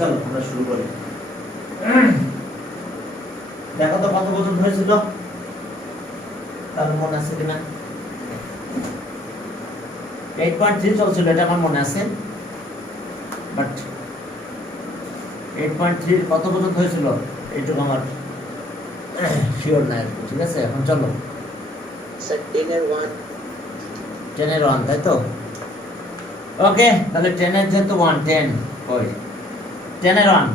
চলো আমরা শুরু করি। দেখো তো কত পর্যন্ত হয়েছিল, তার মনে আছে কিনা? 8.3 চলছিল, এটা আমার মনে আছে, বাট 8.3 কত পর্যন্ত হয়েছিল এইটুকু আমার শিওর নাই। ঠিক আছে, এখন চলো 10 এর 1, তাই তো? ওকে, তাহলে 10 এর যেহেতু 1, 10 ওই 10 এর 1,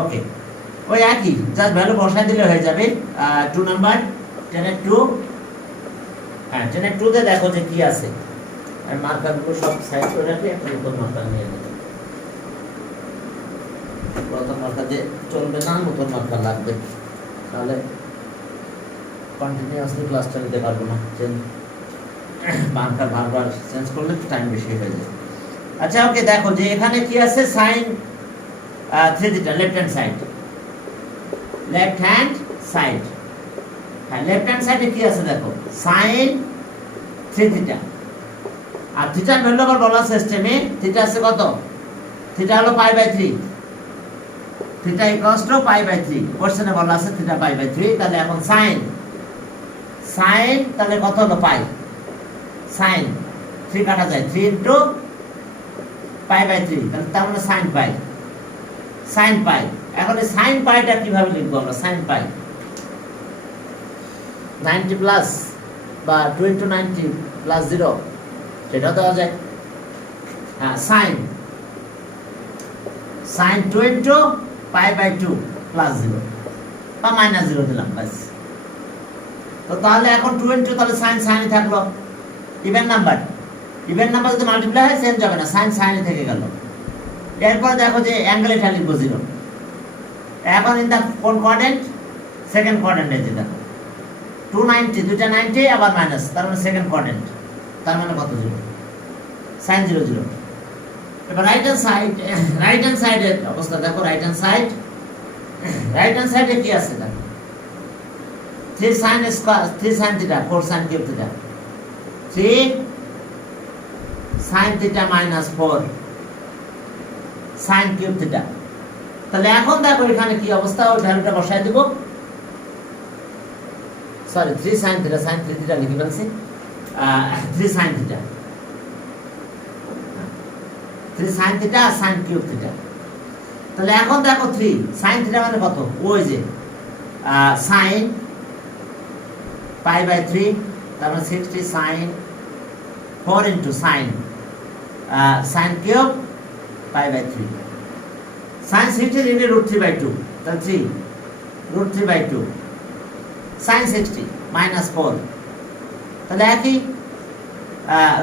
ওকে ওই একই, জাস্ট ভ্যালু বসাই দিলে হয়ে যাবে। 2 নাম্বার 10 এর 2, হ্যাঁ 10 এর 2 তে দেখো যে কি আছে। আর মার্কারগুলো সব সাইড করে রাখি, একটা নতুন মার্কার নিয়ে নেব। প্রথম মার্কার দিয়ে চলবে না, নতুন মার্কার লাগবে, তাহলে কন্টিনিউয়াসলি ক্লাসটা নিতে পারবো না। মার্কার বারবার চেঞ্জ করলে টাইম বেশি হয়ে যায়। আচ্ছা ওকে, দেখো যে এখানে কি আছে, sine 3 theta, left hand side, left hand side, হ্যাঁ লেফট হ্যান্ড সাইডে কি আছে দেখো, সাইন 3 থিটা। আর থিটার ভ্যালু আবার বলা সিস্টেমে থিটা আছে কত, থিটা হলো π/3, থিটা ইকুয়ালস টু π/3, কোশ্চেনে বলা আছে থিটা π/3। তাহলে এখন সাইন তাহলে কত হলো পাই, সাইন 3 কাটা যায়, 3 ইনটু π/3, তাহলে তার মানে সাইন পাই। এখন এই সাইন পাইটা কিভাবে লিখবো আমরা? সাইন পাই 90 প্লাস বা 2 ইনটু 90 প্লাস 0, সেটাও দেওয়া যায়। হ্যাঁ সাইন 2 ইনটু π/2 প্লাস 0 বা মাইনাস 0 দিলাম, বাস। তো তাহলে এখন 2 ইনটু, তাহলে সাইনই থাকলো। ইভেন নাম্বার যদি মাল্টিপ্লাই হয় চেঞ্জ হবে না, সাইন থেকে গেল। এরপর দেখো যে অ্যাঙ্গেল এটা লিখবো 0। এখন ইন দা কোন কোয়াড্রেন্ট, সেকেন্ড কোয়াড্রেন্টে যে দেখো 290, দুইটা 90 আবার মাইনাস, তার মানে সেকেন্ড কোয়াড্রেন্ট, তার মানে কত 0, সাইন 0 0। এবার রাইট হ্যান্ড সাইডের অবস্থা দেখো, রাইট হ্যান্ড সাইডে কি আছে দেখো, 3 sin square, 3 sin theta, 4 sin cube theta, 3 sin theta minus 4 sin cube theta. তাহলে এখন দেখো এখানে কি অবস্থা, ওই ভ্যালুটা বসাই দেব। Sorry 3 sin theta, sin 3 theta লিখে ফেলছি, 3 sin থিটা, 3 sin থিটা আর sin কিউব থিটা। তাহলে এখন দেখো 3 sin থিটা মানে কত, ওই যে sin π/3, তার মানে 60 sin 4 into sin cube π/3, sin 60 into √3/2, তাহলে 3 √3/2 sin 60 মাইনাস 4, তাহলে একই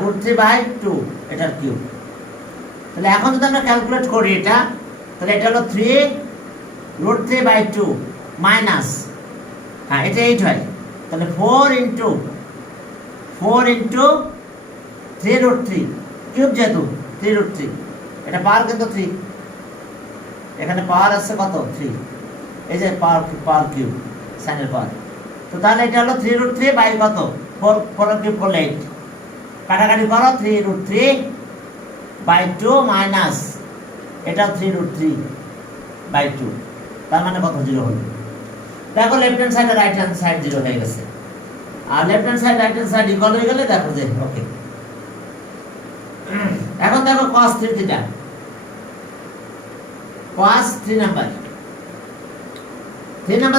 √3/2 এটার কিউব। তাহলে এখন যদি আমরা ক্যালকুলেট করি এটা, তাহলে এটা হলো 3 √3/2 মাইনাস, হ্যাঁ এটা 8 হয়, তাহলে 4 ইনটু 3√3 কিউব, যেহেতু 3√3, এটা পাওয়ার কিন্তু 3, এখানে পাওয়ার আছে কত 3, এই যে পাওয়ার কিউব, সাইনের পাওয়ার। তো তাহলে এটা হলো 3√3 বাই কত, 4 কিউব করলে 8, কাটাকাটি করো, 3√3/2 মাইনাস এটা 3√3/2, তার মানে কত 0 হলো। দেখো লেফট হ্যান্ড সাইড আর রাইট হ্যান্ড সাইড 0 হয়ে গেছে, আর left hand side right hand side equal হয়ে গেলে দেখো যে ওকে। এখন দেখো cos 3 থিটা, cos 3 নাম্বার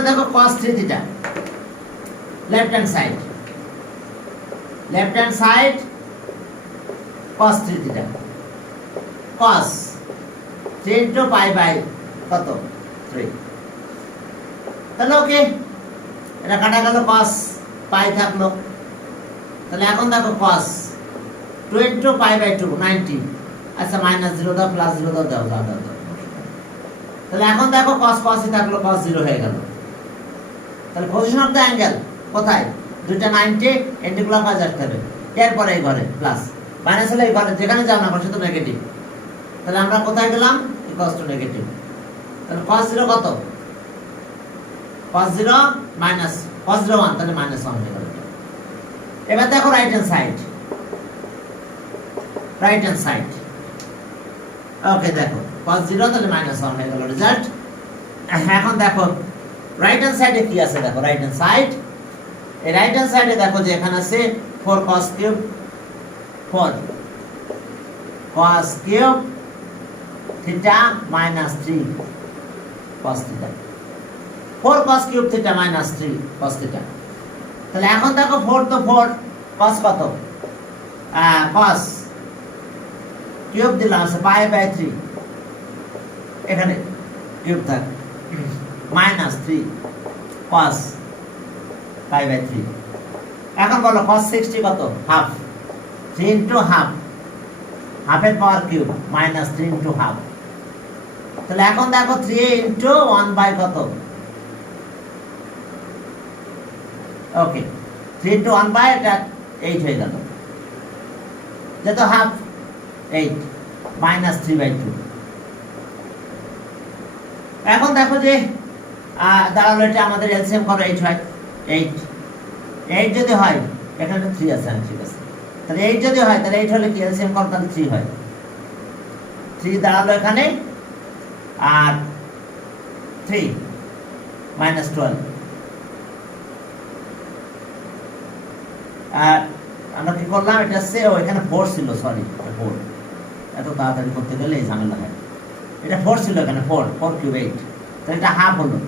দেখো cos 3 theta, left hand side cos 3 theta, cos 3 into কত 3, তাহলে ওকে এটা কাটা গেল, cos পাই থাকলো। তাহলে এখন দেখো cos 2 ইনটু π/2 90, আচ্ছা মাইনাস 0 দাও, প্লাস 0 দাও, দাও। তাহলে এখন দেখো cos ই থাকলো, cos 0 হয়ে গেল। তাহলে পজিশন অফ দ্য অ্যাঙ্গেল কোথায়, দুইটা 90 এন্টিক্লকওয়াইজ আসতে হবে, এরপরে এই ঘরে প্লাস, মাইনাস হলে এই ঘরে যেখানে যাও না পাশে তো নেগেটিভ। তাহলে আমরা কোথায় গেলাম, ইকুয়ালস টু নেগেটিভ। তাহলে cos 0 কত, cos 0 মাইনাস cos 0 1, তাহলে -1 হয়ে গেল। এবার দেখো রাইট হ্যান্ড সাইড ওকে দেখো cos 0 তাহলে -1 হয়ে গেল রেজাল্ট। এখন দেখো রাইট হ্যান্ড সাইডে কি আছে দেখো, রাইট হ্যান্ড সাইড, এই রাইট হ্যান্ড সাইডে দেখো যে এখানে আছে 4 cos cube 4 cos cube theta -3 cos theta, 4 cos cube theta -3 cos theta. তাহলে এখন দেখো 4 তো 4 cos কত, cos কিউব দিলাম আছে π/3, এখানে কিউব থাক -3 cos π/3। এখন বলো cos 60 কত, হাফ, 3 ইনটু হাফ, হাফের পাওয়ার কিউব -3 ইনটু হাফ। তাহলে এখন দেখো 3 ইনটু 1 বাই কত, ওকে 3 ইনটু 1 বাই এটা 8 হয়ে গেল, যেহেতু হাফ 8 -3/2। এখন দেখো যে দাঁড়ালো এটা আমাদের এলসিএম করো 8 হয়, 8 যদি হয় এখানে 3 আছে, ঠিক আছে, তাহলে 8 যদি হয় তাহলে 8 হলে কি এলসিএম করো তাহলে 3 হয়, 3 দাঁড়ালো এখানে, আর 3 -12। আর আমরা কি করলাম, এটা হচ্ছে এখানে 4 ছিল, সরি 4, এত তাড়াতাড়ি করতে গেলে এই ঝামেলা হয়, এটা 4 ছিল এখানে, 4 কিউব 8, তাহলে এটা হাফ হলো,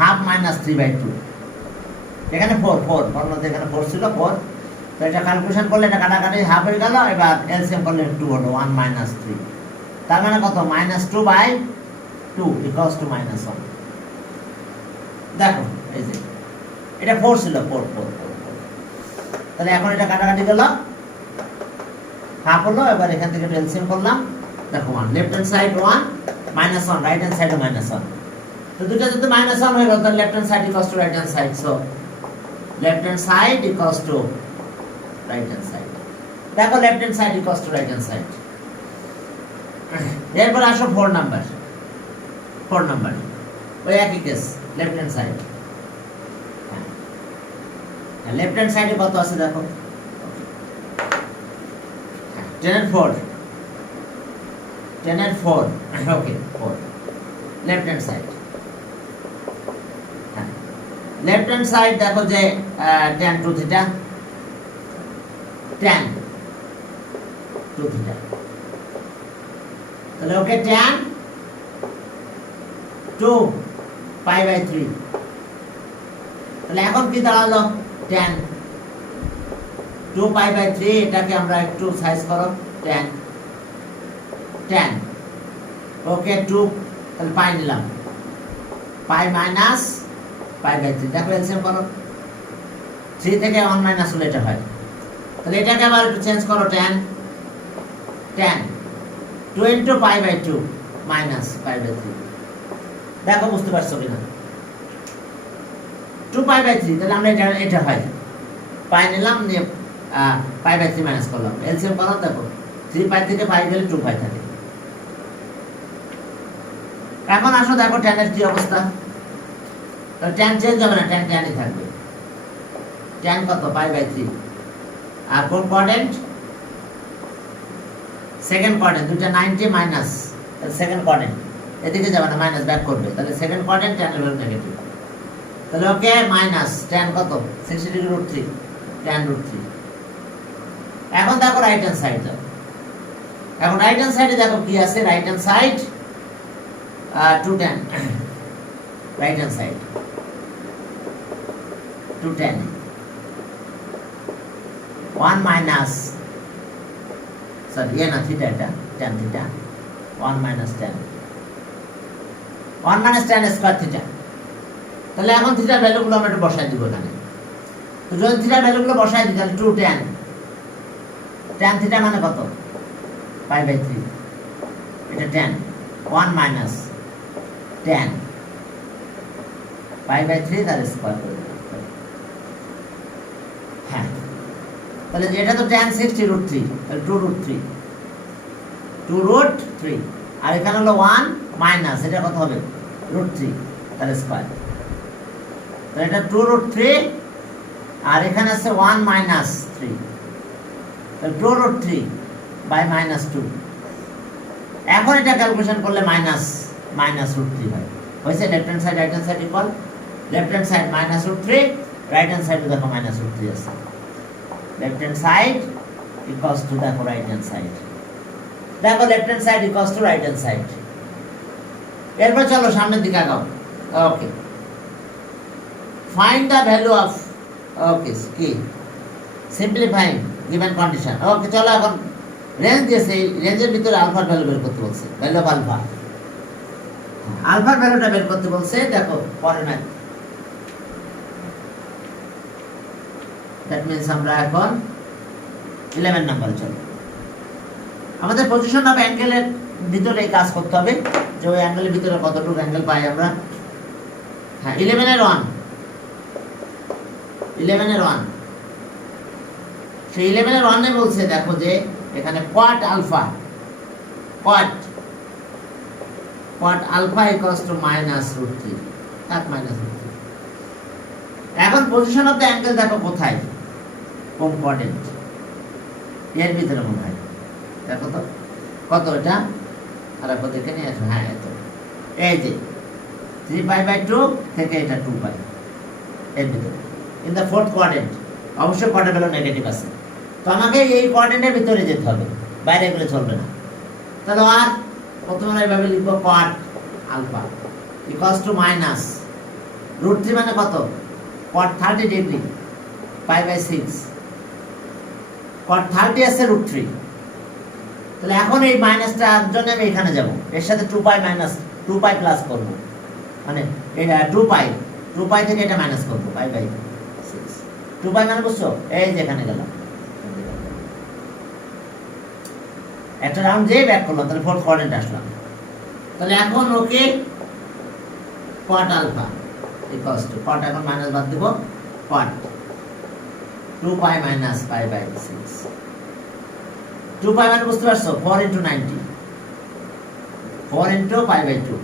হাফ -3/2, এখানে 4 ফর্মুলাতে এখানে 4 ছিল 4, তো এটা ক্যালকুলেশন করলে এটা কাটাকাটি হাফ হয়ে গেল, এবার এলসিএম করলে 2 হলো, 1 - 3, তার মানে কত -2/2 ইকুয়ালস টু -1। দেখো এই যে এটা 4 ছিল, 4, তাহলে এখন এটা কাটাকাটি গেল, হাফ হলো, এবার এখান থেকে এলসিএম করলাম, দেখো 1, left hand side 1 -1, right hand side -1, তো দুটো যদি -1 হয়ে গেল তাহলে left hand side equals to right hand side, so left hand side equals to right hand side. দেখো left hand side equals to right hand side. এরপর আসো 4 number, ওই একই case, left hand side, left hand সাইডে কত আছে দেখো, 10/4, okay 4 left hand side, left hand side দেখো যে tan 2 থিটা, tan 2 থিটা, তাহলে ওকে tan 2 π/3, তাহলে এখন কি দাঁড়ালো, tan 2 π/3, এটাকে আমরা একটু সাইজ করো, tan ওকে 2, তাহলে পাই নিলাম, পাই মাইনাস π/3, দেখো এলসিএম করো, 3 থেকে 1 মাইনাস হলে এটা হয়, তাহলে এটাকে আবার একটু চেঞ্জ করো, tan 2 ইনটু π/2 মাইনাস π/3, দেখো বুঝতে পারছো কিনা, 2 π/3, তাহলে আমরা এটা হয়, পাই নিলাম, নিয়ে π/3 মাইনাস করলাম, এলসিএম করো, দেখো 3 পাই থেকে পাই গেলে 2 পাই থাকে। এখন আসো দেখো tan এর কি অবস্থা, tan চেঞ্জ হবে না, tan ই থাকবে, tan কত π/3, আর কোন কোয়াড্রেন্ট, সেকেন্ড কোয়াড্রেন্ট, দুটো 90 মাইনাস, সেকেন্ড কোয়াড্রেন্ট এদিকে যাবে না, মাইনাস ব্যাক করবে, তাহলে সেকেন্ড কোয়াড্রেন্ট tan এর ভ্যালু নেগেটিভ, তাহলে ওকে মাইনাস tan কত 60 ডিগ্রি √3, tan √3। এখন দেখো রাইট হ্যান্ড সাইড দাও, এখন রাইট হ্যান্ড সাইডে দেখো কি আছে, right hand side 2tan, right hand side 2tan, 1 minus, sorry না থিটা, এটা tan theta, 1 minus tan square theta. তাহলে এখন থিটার ভ্যালুগুলো আমরা একটু বসাই দিব এখানে, তো যদি থিটার ভ্যালুগুলো বসাই দিই তাহলে 2tan, tan থিটা মানে কত π/3, এটা tan, 1 মাইনাস tan π/3 তার স্কয়ার করে দেব, হ্যাঁ, তাহলে এটা তো tan 60 √3, তাহলে 2√3, আর এখানে হলো 1 মাইনাস, এটা কত হবে √3 তার স্কয়ার, তাহলে এটা 2√3, আর এখানে আছে 1 মাইনাস 3, তাহলে 2√3 বাই -2। এখন এটা ক্যালকুলেশন করলে মাইনাস √3 হয়। হয়েছে left hand side right hand side equal, left hand side -√3, right hand side দেখো -√3 আছে। Left hand side equals two দেখো রাইট হ্যান্ড সাইড, দেখো left hand side equals to right hand side. এরপর চলো সামনের দিকে আগাও। ওকে, ফাইন্ড দ্য ভ্যালু অফ, ওকে কি simplifying given condition. ওকে চলো এখন রেঞ্জ দিয়েছে, এই রেঞ্জের ভিতরে আলফার ভ্যালু বের করতে বলছে, ভ্যালু অফ আলফা, আলফার ভ্যালুটা বের করতে বলছে। দেখো পরের ম্যাথ, দ্যাট মিন্স আমরা এখন 11 নাম্বার চলো। আমাদের পজিশন অফ অ্যাঙ্গেলের ভিতরে কাজ করতে হবে, যে ওই অ্যাঙ্গেলের ভিতরে কতটুকু অ্যাঙ্গেল পাই আমরা। হ্যাঁ 11 এর 1, 11 এর 1, সেই 11 এর 1 এ বলছে দেখো যে এখানে cot alpha, cot alpha equals to -√3, তাক -√3। এখন পজিশন অফ দ্য অ্যাঙ্গেল দেখো কোথায়, কোন কোয়াড্রেন্ট, এর ভিতরে মনে হয়। দেখো তো কত এটা, আর একবার দেখে নিয়ে আসো। হ্যাঁ এত, এই যে 3π/2 থেকে এটা 2π, এর ভিতরে ইন দ্য ফোর্থ কোয়াড্রেন্ট। অবশ্যই কোয়াড্রেন্ট ভ্যালু নেগেটিভ আছে, তো আমাকে এই কোয়াড্রেন্টের ভিতরে যেতে হবে, বাইরে গেলে চলবে না। তাহলে আর প্রথমে আমরা এইভাবে লিখবো কোয়াট আলফা ইকুয়ালস টু -√3 মানে কত, কোয়াট 30 ডিগ্রি π/6, কোয়াট 30 আছে √3। তাহলে এখন এই মাইনাসটার জন্য আমি এখানে যাব, এর সাথে 2π প্লাস করব, মানে এটা 2π থেকে এটা মাইনাস করব π/6। 2π মানে বুঝছো, এই যে এখানে গেলাম, একটা রাউন্ড যে ব্যাক করলাম, তাহলে ফোর্থ কোয়াড্রেন্ট আসলাম। তাহলে এখন okay cot alpha equals to, cot এখন মাইনাস বাদ দেব, কোয়াট 2π - π/6। 2π মানে বুঝতে পারছো, 4 × 90, 4 × π/2।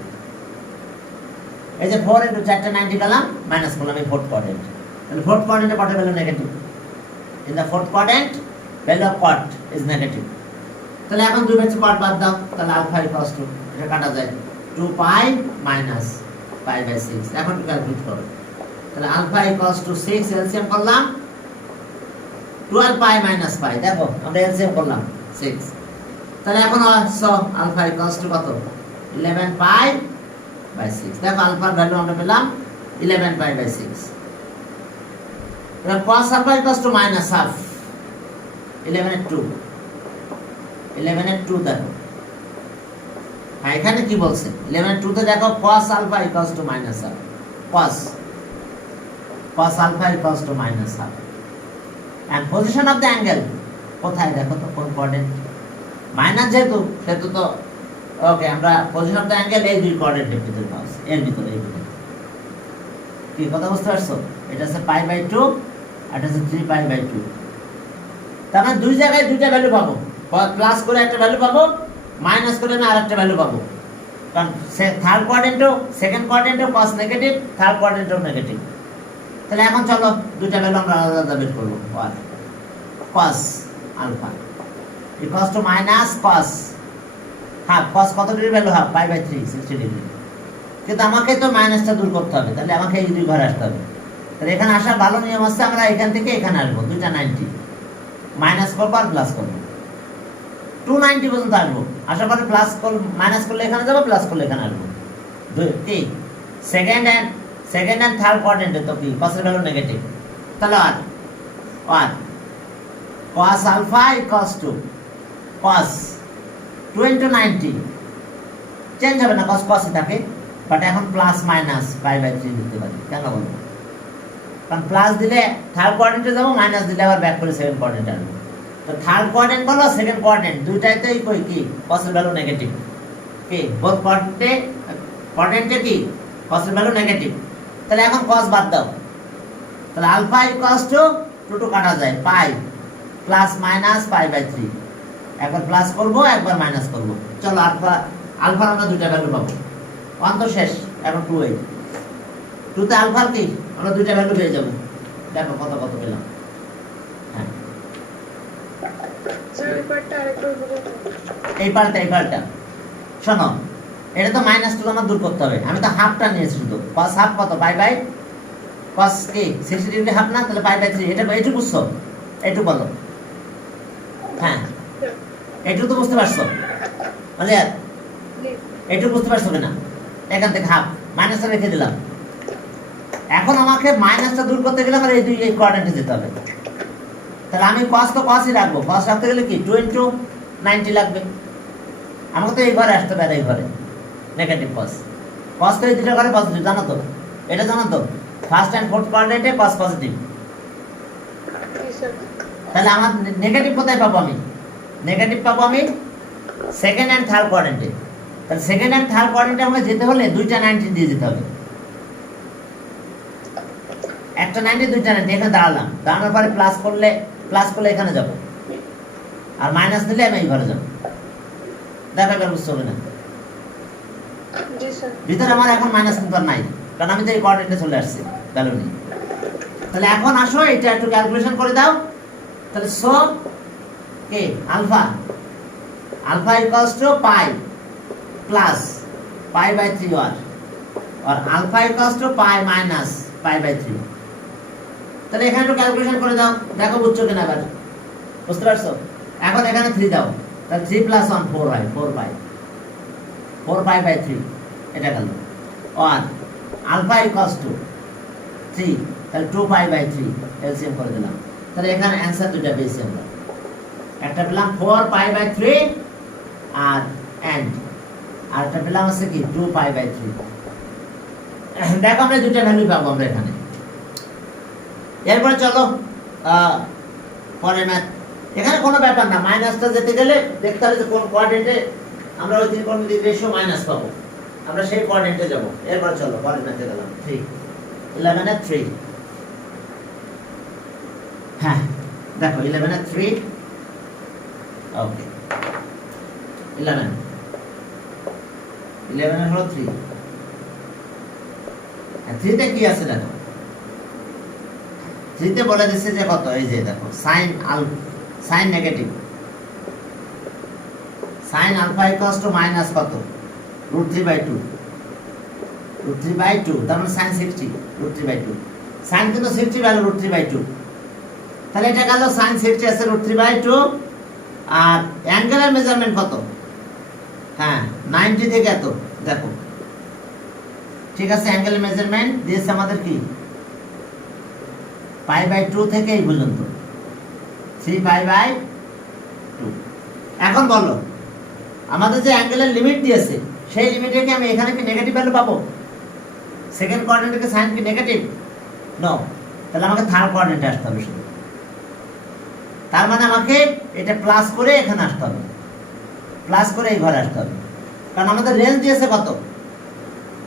এই যে 4 × 4টা 90 গেলাম, মাইনাস করলাম এই ফোর্থ কোয়াড্রেন্ট। তাহলে ফোর্থ কোয়াড্রেন্টে কোয়াটের value negative, in the fourth quadrant value of cot is negative. তাহলে এখন দুই ব্যাচে কোয়াট বাদ দাও, তাহলে আলফা ইকুয়ালস টু, এটা কাটা যায় 2π - π/6। এখন ক্যালকুলেট করো, তাহলে আলফা ইকুয়ালস টু 6, এলসিএম করলাম 12π - π, দেখো আমরা এলসিএম করলাম 6। তাহলে এখন আলফা ইকুয়ালস টু কত, 11π/6। দেখো আলফার ভ্যালু আমরা পেলাম 11π/6। এবার cos আলফা ইকুয়ালস টু -1/2, 11 এর 2, 11 এর 2 দেখো। হ্যাঁ এখানে কি বলছে, 11 এর 2 তে দেখো cos alpha equals to -1/2, cos alpha equals to -1/2। And position of the angle কোথায় দেখো তো, কোন কোয়াড্রেন্ট, মাইনাস যেহেতু সেহেতু তো ওকে, আমরা পজিশন অফ দ্য অ্যাঙ্গেল এই দুই কোয়াড্রেন্টের ভিতরে পাচ্ছি, এর ভিতরে, এই ভিতরে। কি কথা বুঝতে পারছো, এটা হচ্ছে π/2 আর এটা হচ্ছে 3π/2। তার মানে দুই জায়গায় দুইটা ভ্যালু পাবো, প্লাস করে একটা ভ্যালু পাবো, মাইনাস করে আমি আরেকটা ভ্যালু পাবো। কারণ থার্ড কোয়াড্রেন্টও, সেকেন্ড কোয়াড্রেন্টও cos নেগেটিভ, থার্ড কোয়াড্রেন্টও নেগেটিভ। তাহলে এখন চলো দুইটা ভ্যালু আমরা আলাদা আলাদা বের করবো। cos alpha equals to -cos half, cos কত ডিগ্রি ভ্যালু, হাফ π/3, 60 ডিগ্রি। কিন্তু আমাকে তো মাইনাসটা দূর করতে হবে, তাহলে আমাকে এই দুই ঘরে আসতে হবে। তাহলে এখানে আসার ভালো নিয়ম আছে, আমরা এখান থেকে এখানে আসবো, দুইটা 90 মাইনাস করবো আর প্লাস করবো, 290 পর্যন্ত আসবো। আসার পরে প্লাস মাইনাস করলে এখানে যাবো, প্লাস করলে এখানে আসবো। কি সেকেন্ড অ্যান্ড থার্ড কোয়াড্রেন্টে তো কি cos এর ভ্যালু নেগেটিভ। তাহলে আর cos alpha equals to cos 2 × 90, change হবে না, cos এ থাকে, বাট এখন প্লাস মাইনাস π/3 দিতে পারি। কেন বলবো, কারণ প্লাস দিলে থার্ড কোয়াড্রেন্টে যাবো, মাইনাস দিলে আবার ব্যাক করে সেকেন্ড কোয়াড্রেন্টে আসবো। তো থার্ড কোয়াড্রেন্ট বলো, সেকেন্ড কোয়াড্রেন্ট, দুইটাইতেই কই কি cos এর ভ্যালু নেগেটিভ। কি বোথ কোয়াড্রেন্টে কি cos এর ভ্যালু নেগেটিভ। তাহলে এখন cos বাদ দাও, তাহলে আলফা ইকুয়ালস টু 2 কাটা যায়, পাই প্লাস মাইনাস π/3। একবার প্লাস করবো, একবার মাইনাস করবো। চলো আলফার আমরা দুইটা ভ্যালু পাবো, 1 তো শেষ, এখন 2 তে আলফার কি আমরা দুইটা ভ্যালু পেয়ে যাবো। দেখো কত পেলাম। হ্যাঁ এই পাল্টা শোনো, এটা তো মাইনাস টু আমার দূর করতে হবে। আমি তো হাফটা নিয়েছি শুধু। cos হাফ কত? পাই বাই cos কি 60 ডিগ্রি হাফ না, তাহলে পাই বাই 3। এটা এইটু বুঝছো? এইটু বলো। হ্যাঁ, এইটু তো বুঝতে পারছো? মানে এইটু বুঝতে পারছো কিনা? এখান থেকে হাফ মাইনাসটা রেখে দিলাম। এখন আমাকে মাইনাসটা দূর করতে গেলে আমার এই কোয়াড্রেন্টে যেতে হবে। তাহলে আমি cos তো cosই রাখবো। cos রাখতে গেলে কি 2 * 90 লাগবে। আমাকে তো এই ঘরে আসতে হবে, এই ঘরে নেগেটিভ cos তো এই দুটো ঘরে পজিটিভ, জানো তো? এটা জানো তো? ফার্স্ট এন্ড ফোর্থ কোয়াড্রেন্টে cos পজিটিভ। তাহলে আমার নেগেটিভ কোথায় পাবো? নেগেটিভ পাবো আমি সেকেন্ড এন্ড থার্ড কোয়াড্রেন্টে। তাহলে সেকেন্ড এন্ড থার্ড কোয়াড্রেন্টে আমাকে যেতে হলে দুইটা 90 দিয়ে যেতে হবে। একটা 90 দুইটা 90, এখানে দাঁড়ানোর পরে প্লাস করলে এখানে যাব, আর মাইনাস দিলে আমি এই ঘরে যাব। দেখো এবার বুঝতে হবে না? ভিতরে আমার এখন মাইনাস কিন্তু আর নাই, কারণ আমি তো এই কোঅর্ডিনেটে চলে আসছি ভ্যালু নেই। তাহলে এখন আসো এটা একটু ক্যালকুলেশন করে দাও। তাহলে সো কে alpha equals to pi plus pi by 3 আর alpha equals to pi minus pi by 3। তাহলে এখানে একটু ক্যালকুলেশন করে দাও, দেখো বুঝছো কিনা এবার। বুঝতে পারছো? এখন এখানে 3 দাও, তাহলে 3 + 1 4 হয়, 4 পাই বাই 3 এটা গেল। আর আলফা ইকুয়ালস টু 3, তাহলে 2 পাই বাই 3 এলসিএম করে দিলাম। তাহলে এখানে অ্যানসার দুটো পেয়েছি আমরা। একটা পেলাম 4 পাই বাই 3 আর একটা পেলাম আছে কি 2 পাই বাই 3। দেখো আমরা দুটো ভ্যালু পাবো আমরা এখানে। এরপরে চলো পরের ম্যাথ। এখানে কোনো ব্যাপার না, মাইনাসটা যেতে গেলে দেখতে হবে যে কোন কোঅর্ডিনেটে আমরা ওই ত্রিকোণমিতিক রেশিও মাইনাস পাবো, আমরা সেই কোঅর্ডিনেটে যাব। এরপর চলো পরের ম্যাথে গেলাম। 3 11 এর 3। হ্যাঁ দেখো 11 এর 3। ওকে 11 এর হলো 3। আর 3 তে কি আছে দেখো? 3 তে বলে দিচ্ছে যে কত, এই যে দেখো sine negative, sine alpha equals to minus কত √3/2, তার মানে সাইন 60 √3/2। সাইন কিন্তু 60 ভ্যালু √3/2। তাহলে এটা গেল সাইন 60 আছে √3/2। আর অ্যাঙ্গেলের মেজারমেন্ট কত? হ্যাঁ 90 থেকে এত, দেখো ঠিক আছে। অ্যাঙ্গেলের মেজারমেন্ট দিয়েছে আমাদের কি π/2 থেকে এই পর্যন্ত 3π/2। এখন বলো আমাদের যে অ্যাঙ্গেলের লিমিট দিয়েছে সেই লিমিটে কি আমি এখানে কি নেগেটিভ ভ্যালু পাবো? সেকেন্ড কোঅর্ডিনেটে সাইন কি নেগেটিভ? নো। তাহলে আমাকে থার্ড কোঅর্ডিনেটে আসতে হবে শুধু। তার মানে আমাকে এটা প্লাস করে এখানে আসতে হবে, প্লাস করে এই ঘরে আসতে হবে, কারণ আমাদের রেঞ্জ দিয়েছে কত?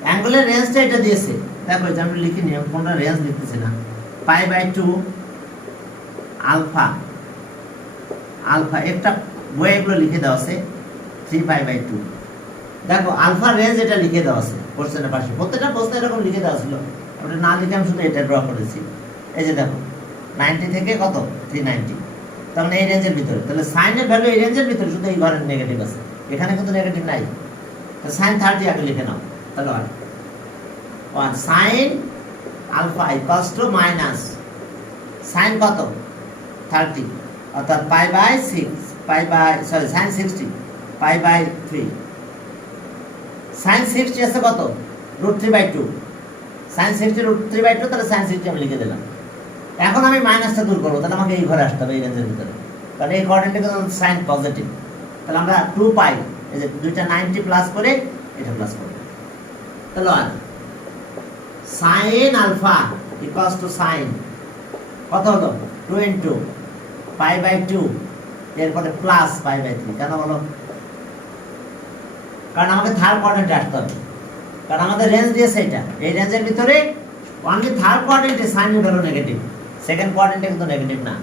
অ্যাঙ্গেলের রেঞ্জটা এটা দিয়েছে। দেখো এটা আমি লিখে নিই, কোনটা রেঞ্জ লিখতেছি না। π/2 আলফা একটা বই এগুলো লিখে দেওয়া আছে 3π/2। দেখো আলফা রেঞ্জ এটা লিখে দেওয়া আছে কোশ্চেনের পাশে, প্রত্যেকটা প্রশ্ন এরকম লিখে দেওয়া ছিল। ওটা না লিখে আমি শুধু এটা ড্র করেছি। এই যে দেখো 90 থেকে কত 390, তার মানে এই রেঞ্জের ভিতরে। তাহলে সাইনের ভ্যালু এই রেঞ্জের ভিতরে, শুধু এই ঘরের নেগেটিভ আছে, এখানে কিন্তু নেগেটিভ নাই। তো সাইন 30 আগে লিখে নাও। তাহলে 1 sine alpha equals to minus sine কত 30, অর্থাৎ π/6 সাইন 60 π/3। সাইন 60 আছে কত √3/2, সাইন 60 √3/2, তাহলে সাইন 60 আমি লিখে দিলাম। এখন আমি মাইনাসটা দূর করবো, তাহলে আমাকে এই ঘরে আসতে হবে এই রেঞ্জের ভিতরে, কারণ এই কোঅর্ডিনেটে কিন্তু সাইন পজিটিভ। তাহলে আমরা 2π, এই যে দুইটা 90 প্লাস করে এটা প্লাস করব। তাহলে আর sine alpha equals to sine কত হলো 2 π/2, এরপরে প্লাস π/3। কেন বলো? কারণ আমাকে থার্ড কোঅর্ডিনেটে আসতে হবে, কারণ আমাদের রেঞ্জ দিয়েছে এটা। এই রেঞ্জের ভিতরে অনলি থার্ড কোঅর্ডিনেটে সাইনের ভ্যালু নেগেটিভ, সেকেন্ড কোঅর্ডিনেটে কিন্তু নেগেটিভ না।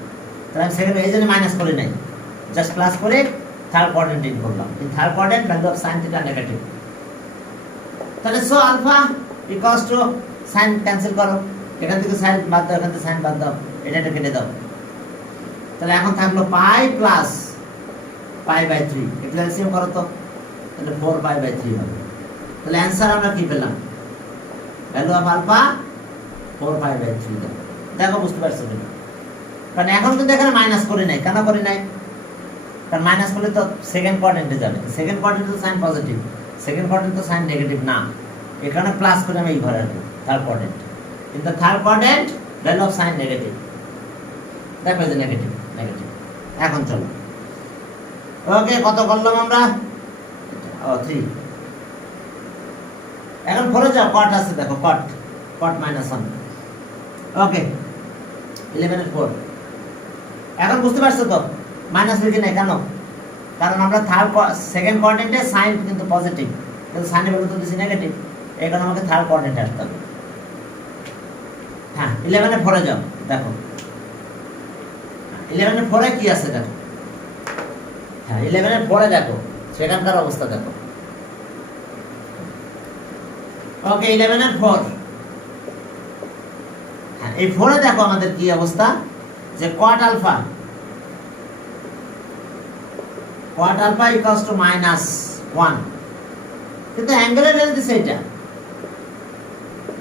তাহলে আমি সেকেন্ড এই জন্য মাইনাস করে নাই, জাস্ট প্লাস করে থার্ড কোঅর্ডিনেটে ইন করলাম। In third coordinate value of sine theta negative. তাহলে so alpha equals to sine cancel করো, এখান থেকে সাইন বাদ দাও, এখান থেকে সাইন বাদ দাও, এটা কেটে দাও। তাহলে এখন থাকলো পাই প্লাস পাই বাই 3, এটা এলসিএম করো তো, তাহলে 4 পাই বাই 3 হবে। তাহলে অ্যান্সার আমরা কি পেলাম? Value of alpha 4 pi by 3 দেবো। দেখো বুঝতে পারছো কিনা? কারণ এখন কিন্তু এখানে মাইনাস করি নাই, কেন করি নাই? কারণ মাইনাস করলে তো সেকেন্ড কোয়াড্রেন্টে যাবে, সেকেন্ড কোয়াড্রেন্ট তো সাইন পজিটিভ, সেকেন্ড কোয়াড্রেন্ট তো সাইন নেগেটিভ না, এখানে প্লাস করে আমি এই ঘরে আসবো third quadrant. In the third quadrant value of sign negative, দেখো যে নেগেটিভ নেগেটিভ। এখন চলো ওকে, কত করলাম আমরা? ও 3। এখন ফলে যাও, কট আছে দেখো, কট কট মাইনাস 1। ওকে 11 এর 4। এখন বুঝতে পারছো তো মাইনাস লিখি নাই কেন? কারণ আমরা সেকেন্ড কোয়াড্রেন্টে সাইন কিন্তু পজিটিভ, কিন্তু সাইনের ভ্যালু তো দিছি নেগেটিভ, এই কারণে আমাকে থার্ড কোয়াড্রেন্টে আসতে হবে। হ্যাঁ 11 এর 4 যাও, দেখো 11 এর 4 কি আছে দেখো। হ্যাঁ 11 এর 4 দেখো সেখানকার অবস্থা দেখো। ওকে 11 এর 4, হ্যাঁ এই 4 দেখো আমাদের কি অবস্থা, যে cot alpha equals to -1, কিন্তু অ্যাঙ্গেলের রেঞ্জ দিছে এটা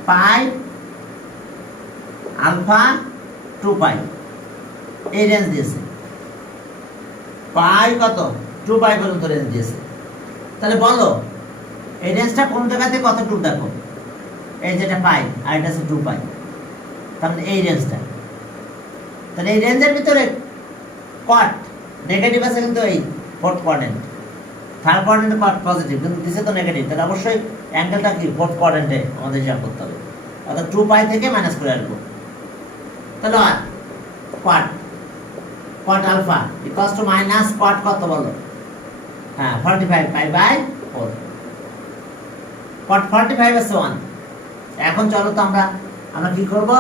পাই আলফা 2 পাই, এই রেঞ্জ দিয়েছে পাই কত 2 পাই পর্যন্ত রেঞ্জ দিয়েছে। তাহলে বলো এই রেঞ্জটা কোন জায়গাতে কতটুকু দেখো, এই যেটা পাই আর এটা হচ্ছে 2 পাই, তাহলে এই রেঞ্জটা, তাহলে এই রেঞ্জের ভিতরে কট নেগেটিভ আছে, কিন্তু এই ফোর্থ কোয়াড্রেন্ট, থার্ড কোয়াড্রেন্টে কট পজিটিভ, কিন্তু দিছে তো নেগেটিভ, তাহলে অবশ্যই অ্যাঙ্গেলটা কি ফোর্থ কোয়াড্রেন্টে আমাদের হিসাব করতে হবে, অর্থাৎ 2 পাই থেকে মাইনাস করে আসবো। তাহলে আর cot alpha equals to minus cot কত বলো? হ্যাঁ 45 পাই বাই 4, কট 45 আছে 1। এখন চলো তো আমরা কি করব,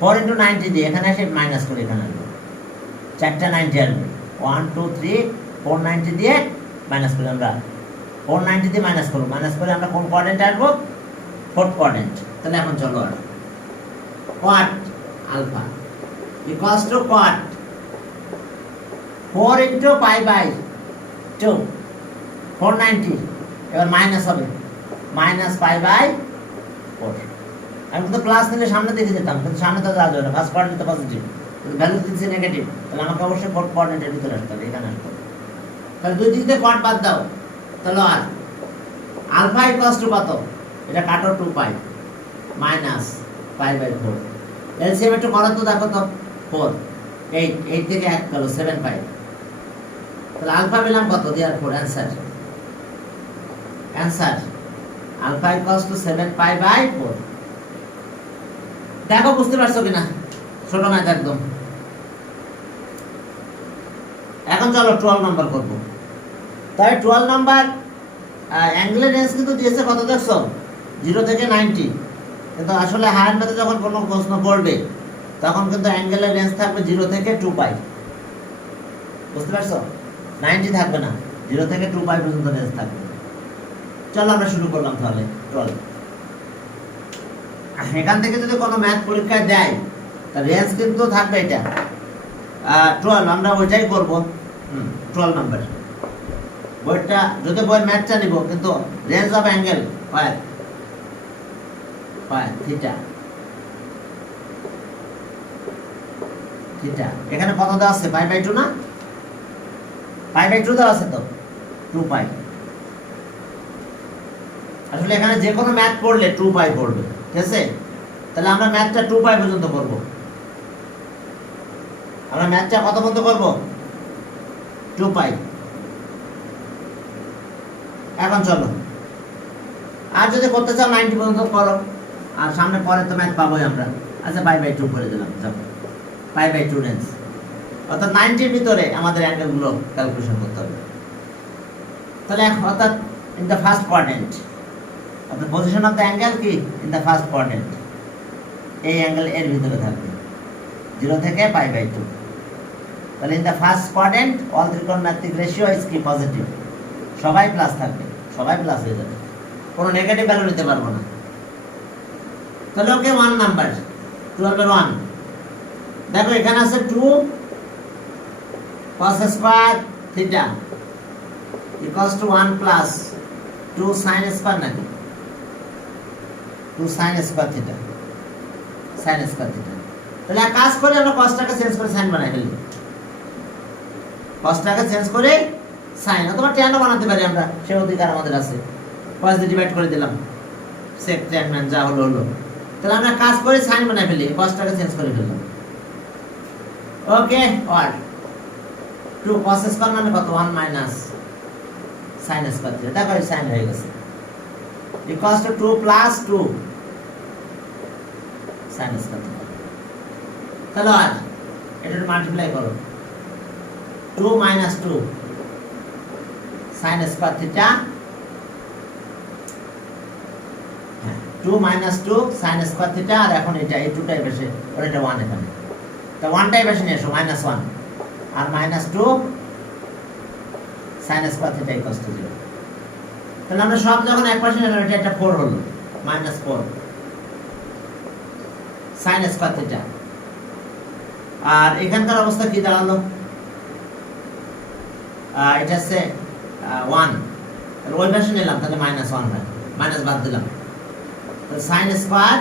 4 × 90 দিয়ে এখানে এসে মাইনাস করে এখানে আসবো, 4টা 90 আসবে, 1 2 3 490 দিয়ে মাইনাস করে আমরা 490 দিয়ে মাইনাস করবো, মাইনাস করে আমরা কোন কোয়াড্রেন্টে আসবো? Fourth quadrant. তাহলে এখন চলো আর cot alpha equals to cot 4 × pi by 2, 490, এবার মাইনাস হবে মাইনাস পাই বাই 4। আমি তো প্লাস নিলে সামনে দিকে যেতাম, কিন্তু সামনে তো যাওয়া যাবে না, ফার্স্ট কোয়াড্রেন্ট তো পজিটিভ, কিন্তু ভ্যালু দিচ্ছে নেগেটিভ, তাহলে আমাকে অবশ্যই ফোর্থ কোয়াড্রেন্টের ভিতরে আসতে হবে, এখানে আসতে হবে। তাহলে দুই দিক দিয়ে কট বাদ দাও, তাহলে আর আলফা ইকুয়ালস টু কত? এটা কাটো 2 পাই মাইনাস পাই বাই 4, এলসিএম একটু করো তো, দেখো তো 4 8 থেকে 1 গেল 7 পাই, তাহলে আলফা পেলাম কত? There 4 answer alpha equals to 7 pi by 4। দেখো বুঝতে পারছো কিনা? ছোট ম্যাথ একদম। এখন চলো 12 নাম্বার করব। তাই 12 নাম্বার অ্যাঙ্গেলের রেঞ্জ কিন্তু দিয়েছে কত দেখছো? 0 থেকে 90, কিন্তু আসলে হায়ার ম্যাথে যখন কোনো প্রশ্ন পড়বে তখন কিন্তু অ্যাঙ্গেলের রেঞ্জ থাকবে 0 থেকে 2 পাই, বুঝতে পারছো? 90 থাকবে না, 0 থেকে 2 পাই পর্যন্ত রেঞ্জ থাকবে। চলো আমরা শুরু করলাম তাহলে 12। এখান থেকে যদি কোনো ম্যাথ পরীক্ষায় দেয় তার রেঞ্জ কিন্তু থাকবে এটা 12, আমরা ওইটাই করবো। 12 নাম্বার বইটা যদি বইয়ের ম্যাথটা নিব, কিন্তু রেঞ্জ অফ অ্যাঙ্গেল হয় থিটা, এখানে কত দেওয়া আছে? পাই বাই 2 না? পাই বাই 2 দেওয়া আছে তো, 2 পাই। আসলে এখানে যে কোনো ম্যাথ পড়লে 2 পাই পড়বে, ঠিক আছে? তাহলে আমরা ম্যাথটা 2 পাই পর্যন্ত করব। আমরা ম্যাথটা কত পর্যন্ত করব? 2 পাই। এখন চলো, আর যদি করতে চাও 90 পর্যন্ত করো, আর সামনে পরে তো ম্যাথ পাবোই আমরা। আচ্ছা পাই বাই 2 করে দিলাম, যাবো পাই বাই 2 রেঞ্জ, অর্থাৎ 90-র ভিতরে আমাদের অ্যাঙ্গেলগুলো ক্যালকুলেশন করতে হবে। তাহলে অর্থাৎ ইন দ্য ফার্স্ট কোয়াড্রেন্ট, অর্থাৎ পজিশন অফ দ্য অ্যাঙ্গেল কি ইন দ্য ফার্স্ট কোয়াড্রেন্ট, এই অ্যাঙ্গেল এর ভিতরে থাকবে 0 থেকে পাই বাই 2। তাহলে in the first quadrant all ত্রিকোণমিতিক রেশিও ইজ কি পজিটিভ, সবাই প্লাস থাকবে, সবাই প্লাস হয়ে যাবে, কোনো নেগেটিভ ভ্যালু নিতে পারবো না। তাহলে ওকে 1 নাম্বার 12 এর 1, দেখো এখানে আছে 2 cos square theta equals two 1 plus 2 sin square নাকি 2 sin square theta sin square theta. তাহলে এক কাজ করে আমরা cosটাকে চেঞ্জ করে sin বানাই ফেলি, cosটাকে চেঞ্জ করে sin অথবা tan বানাতে পারি আমরা, সেই অধিকার আমাদের আছে। cos দিয়ে ডিভাইড করে দিলাম, sec tan man যা হলো হলো। তাহলে আমরা কাজ করে sin বানাই ফেলি, cosটাকে চেঞ্জ করে ফেললাম। ওকে, আর 2 cos স্কয়ার মানে কত 1 মাইনাস sin স্কয়ার থিটা, দেখো এই sin হয়ে গেছে equals to 2 plus 2 sin square theta. তাহলে আর এটা মাল্টিপ্লাই করো 2 minus 2 sin square theta, 2 minus 2 sin square theta. আর এখন এটা এই 2টাই বসে আর এটা 1 এখানে, তা 1টাই বসে নিয়ে এসো মাইনাস 1 আর minus 2 sin square theta equals to 0। তাহলে আমরা সব যখন এক পাশে নিলাম এটা একটা 4 হলো, মাইনাস 4 sin স্কয়ার থিটা। আর এখানকার অবস্থা কি দাঁড়ালো, এটা হচ্ছে 1, তাহলে ওই পাশে নিলাম তাহলে মাইনাস 1 হয়, মাইনাস বাদ দিলাম, তাহলে sin square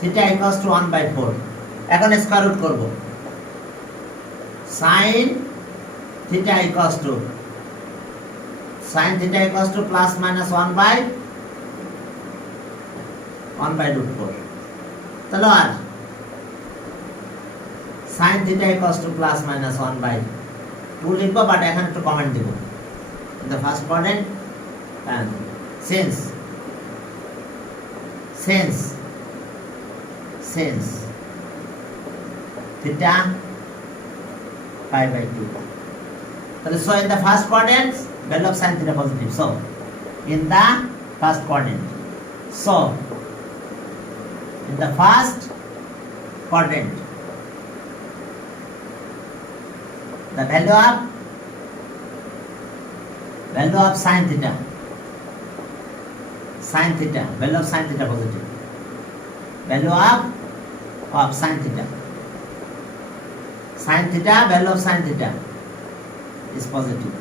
theta equals to 1/4। এখন স্কয়ার রুট করব, sin theta equals to plus minus 1/√4। তাহলে আর sin theta equals to plus minus 1/2 লিখবো, বাট এখানে একটু কমেন্ট দেব। The first quadrant and since theta pi/2, so in the first quadrant value of sin theta positive, so in the first quadrant the value of sin theta value of sin theta positive, value of sin theta value of sin theta is positive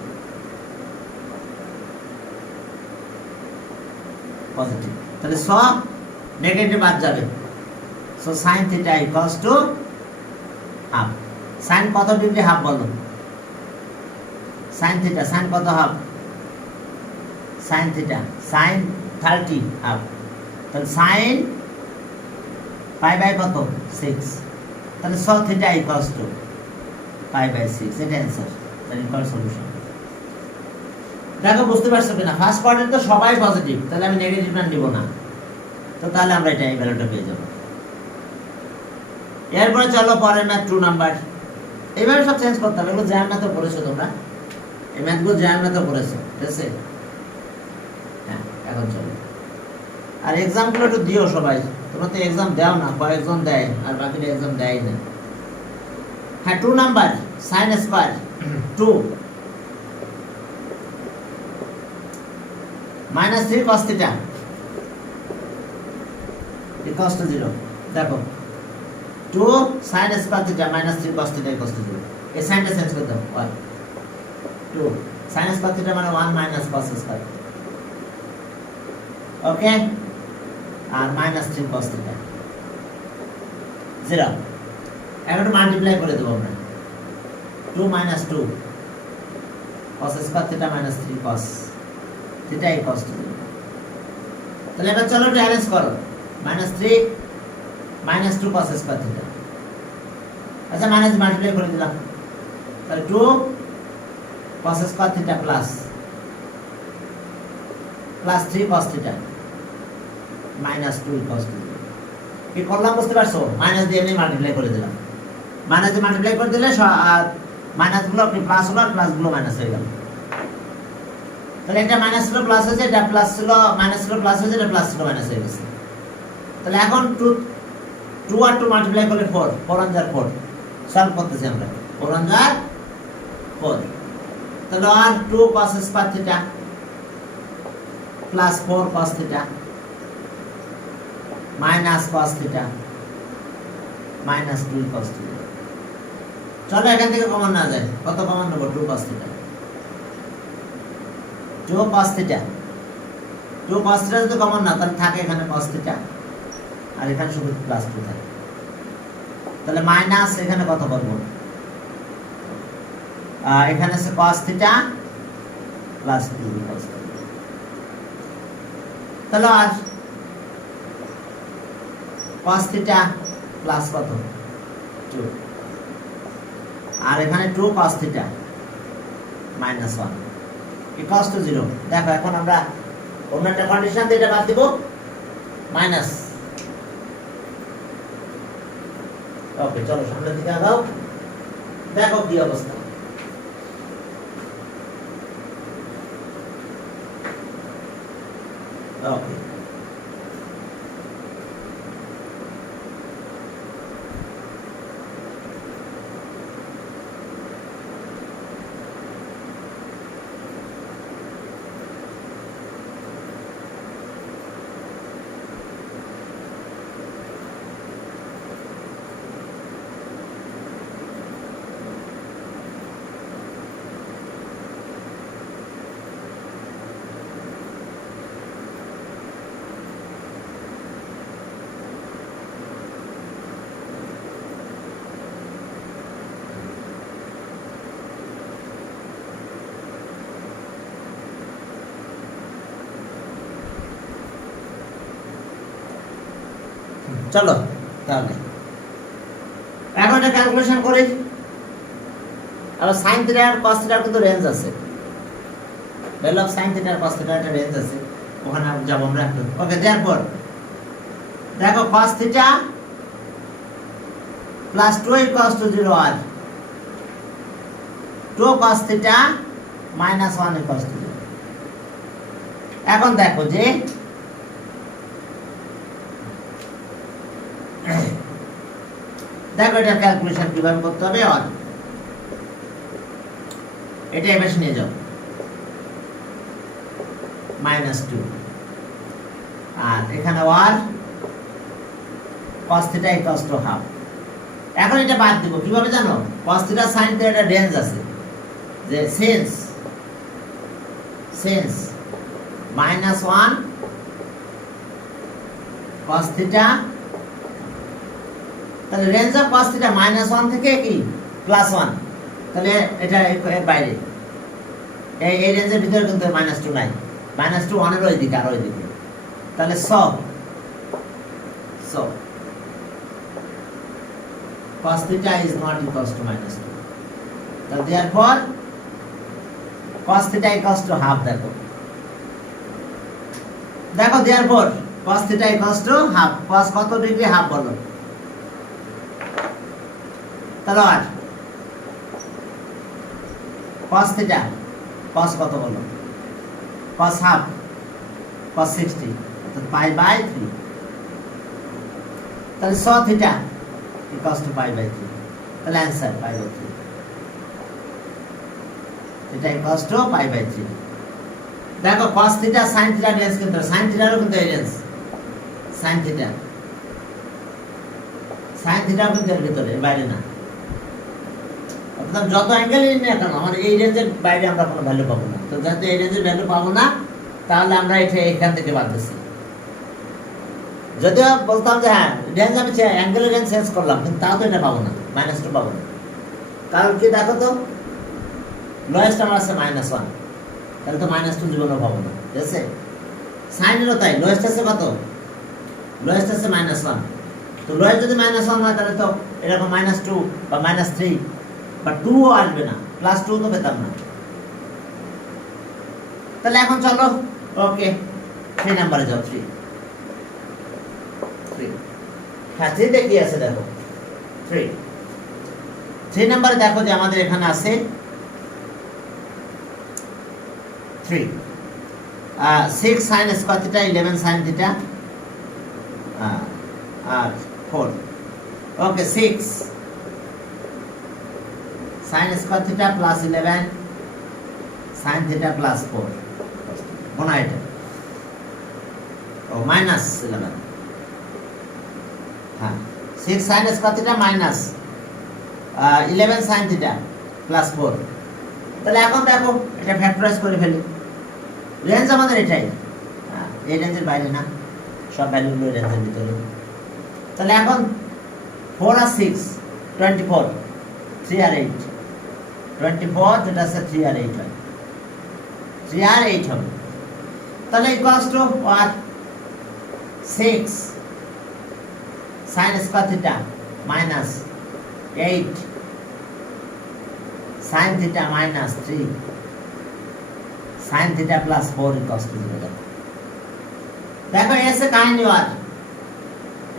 তাহলে সব negative বাদ যাবে, so sin theta equals to half. sin কত degree half বলো, sin theta sin কত half, sin theta sin 30 half, তাহলে sin pi/কত 6, তাহলে so theta equals to pi/6, এটা অ্যানসার, তাহলে ইকুয়াল সলিউশন। দেখো বুঝতে পারছো কিনা, ফার্স্ট কোয়াড্রেন্ট তো সবাই পজিটিভ, তাহলে আমি নেগেটিভ মান নিব না, তো তাহলে আমরা এটা এই ভ্যালুটা পেয়ে যাব। এরপরে চলো পরের ম্যাথ 2 নাম্বার। এইভাবে সব চেঞ্জ করতে হবে, এগুলো জ্যাম ম্যাথও পড়েছো তোমরা, এই ম্যাথগুলো জ্যাম ম্যাথও পড়েছো, ঠিক আছে? হ্যাঁ, এখন চলো। আর এক্সামগুলো একটু দিও সবাই, তোমরা তো এক্সাম দাও না, কয়েকজন দেয় আর বাকিরা এক্সাম দেয় না। হ্যাঁ, 2 number sin square 2 minus 3 cos theta equals to 0। দেখো 2 sin square theta minus 3 cos theta equals to 0, এই সাইনটা চেঞ্জ করে দাও। 1 2 sin স্কয়ার থিটা মানে 1 minus cos স্কয়ার, ওকে, আর minus 3 cos theta 0। এখন মাল্টিপ্লাই করে দেব আমরা, 2 minus 2 cos square theta minus 3 cos theta equals to 0। তাহলে এবার চলো এটা অ্যারেঞ্জ করো, -3 -2 cos স্কয়ার থিটা, আচ্ছা মাইনাস মাল্টিপ্লাই করে দিলাম, তাহলে 2 cos square theta plus 3 cos theta -2 cos theta. কি করলাম বুঝতে পারছো? মাইনাস দিয়ে এমনি মাল্টিপ্লাই করে দিলাম, মাইনাস দিয়ে মাল্টিপ্লাই করে দিলে আর মাইনাস গুলো প্লাস হলো আর প্লাস গুলো মাইনাস হয়ে গেল। তাহলে এটা মাইনাস ছিল প্লাস হয়েছে, এটা প্লাস ছিল মাইনাস ছিল প্লাস হয়েছে, এটা প্লাস ছিল মাইনাস হয়ে গেছে। তাহলে এখন 2 আর 2 মাল্টিপ্লাই করলে 4 4 * 4 সলভ করতেছি আমরা, 4 * 4, তাহলে আর 2 cos square theta plus 4 cos theta minus cos theta minus 2 cos theta চলো এখান থেকে কমন না যায়, কত কমন নেবো? 2 cos θ, 2 cos θ, 2 cos θ যদি কমন না, তাহলে থাকে এখানে cos θ, আর এখানে শুধু প্লাস 2 থাকে। তাহলে মাইনাস এখানে কত করবো? এখানে আছে cos θ প্লাস 2 cos θ। তাহলে আর cos θ প্লাস কত? 2, আর এখানে 2 cos θ মাইনাস 1 ইকুয়ালস টু 0। দেখো এখন আমরা অন্য একটা কন্ডিশন দিয়ে এটা বাদ দিব, মাইনাস। ওকে, চলো সামনের দিকে আগাও, দেখো কি অবস্থা। ওকে, চলো তাহলে এখন এটা ক্যালকুলেশন করি। আর sin θ আর cos θ কিন্তু রেঞ্জ আছে, ভ্যালু অফ sin θ আর cos θ একটা রেঞ্জ আছে, ওখানে যাব আমরা একটু। ওকে, দেয়ারফর দেখো cos θ প্লাস 2 ইকুয়ালস টু 0 আর 2 cos θ মাইনাস 1 ইকুয়ালস টু 0। এখন দেখো যে দেখো এটা ক্যালকুলেশন কিভাবে করতে হবে। আর এটা এবার নিয়ে যাও -2, আর এখানে আর cos θ ইকুয়ালস টু হাফ। এখন এটা বাদ দিব কিভাবে জানো? cos θ sin θ একটা রেঞ্জ আছে, যে সিন্স -1 cos θ, তাহলে রেঞ্জ অফ cos θ -1 থেকে কি +1, তাহলে এটা এর বাইরে, এই রেঞ্জের ভিতরে কিন্তু -2 নাই, -2 1 এর ওইদিকে আর ওইদিকে। তাহলে সব cos θ is not equals to -2, তাহলে therefore cos θ equals to half। দেখো therefore cos θ equals to half। cos কত ডিগ্রি? হাফ বলো। তাহলে আর cos θ, cos কত বলো? cos হাফ, cos 60, অর্থাৎ π/3। তাহলে sin θ equals to π/3, তাহলে অ্যান্সার π/3, এটা equals to π/3। দেখো cos θ sin θ রেঞ্জ কিন্তু, sin θ এরও কিন্তু এই রেঞ্জ, sin θ কিন্তু এর ভিতরে, বাইরে না। অর্থাৎ যত অ্যাঙ্গেল নিই না কেন আমার এই রেঞ্জের বাইরে আমরা কোনো ভ্যালু পাবো না। তো যাতে এই রেঞ্জের ভ্যালু পাবো না, তাহলে আমরা এটা এখান থেকে বাদ দিচ্ছি। যদিও বলতাম যে হ্যাঁ রেঞ্জ আমি অ্যাঙ্গেলের রেঞ্জ চেঞ্জ করলাম, কিন্তু তাও তো এটা পাবো না, -2 পাবো না। কারণ কি দেখো তো, লোয়েস্ট আমার আছে -1, তাহলে তো -2 জীবনও পাবো না, ঠিক আছে? সাইনেরও তাই, লোয়েস্ট আছে কত? লোয়েস্ট আছে -1। তো লোয়েস্ট যদি -1 হয়, তাহলে তো এরকম -2 বা -3 বা 2 আসবে না, +2 তো পেতাম না। তাহলে এখন চলো, ওকে 3 নাম্বারে যাও। 3 হ্যাঁ 3 তে কি আছে দেখো। 3 নাম্বারে দেখো যে আমাদের এখানে আছে 3 6 sin square theta 11 sin theta আর 4। ওকে 6 sin square theta plus 11 sin theta plus 4 কোনা এটা, ও -11। হ্যাঁ 6 sin square theta minus 11 sin theta plus 4। তাহলে এখন দেখো এটা ফ্যাক্টরাইজ করে ফেলি। রেঞ্জ আমাদের এটাই, এই রেঞ্জের বাইরে না, সব ভ্যালুগুলো রেঞ্জের ভিতরে। তাহলে এখন 4 আর 6 24, 3 আর 8 24, যেটা আছে 3 আর 8 হয়, 3 আর 8 হবে। তাহলে ইকুয়ালস টু আর 6 sin square theta minus 8 sin theta minus 3 sin theta plus 4 equals to 0। দেখো এসে কাহিনী আর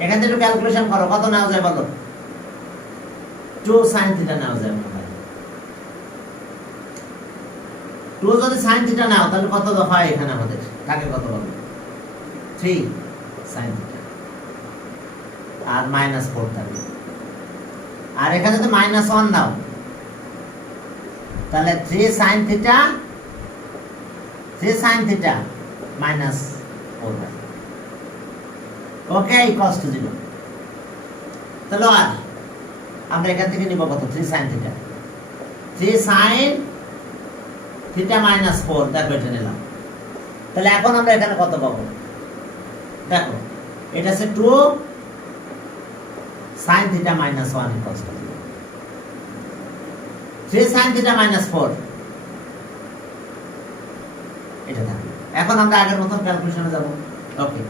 এখান থেকে ক্যালকুলেশন করো, কত নেওয়া যায় বলো? 2 sin থিটা নেওয়া যায় মনে হয়। 2 যদি sin থিটা নাও তাহলে কত হয় এখানে আমাদের? কাকে কত বলো? 3 sin থিটা আর মাইনাস 4 থাকবে। আর এখানে তো মাইনাস 1 নাও, তাহলে 3 sin থিটা মাইনাস 4 হয়। ওকে, ইকুয়ালস টু 0। তাহলে আর আমরা এখান থেকে নিব কত? 3 sin theta, 3 sin theta minus 4, দেখো এটা নিলাম। তাহলে এখন আমরা এখানে কত পাবো? দেখো এটা আছে 2 sin theta minus 1 equals to 0। 3 sin theta minus 4 এটা থাকবে। এখন আমরা আগের মতো ক্যালকুলেশনে যাব। ওকে,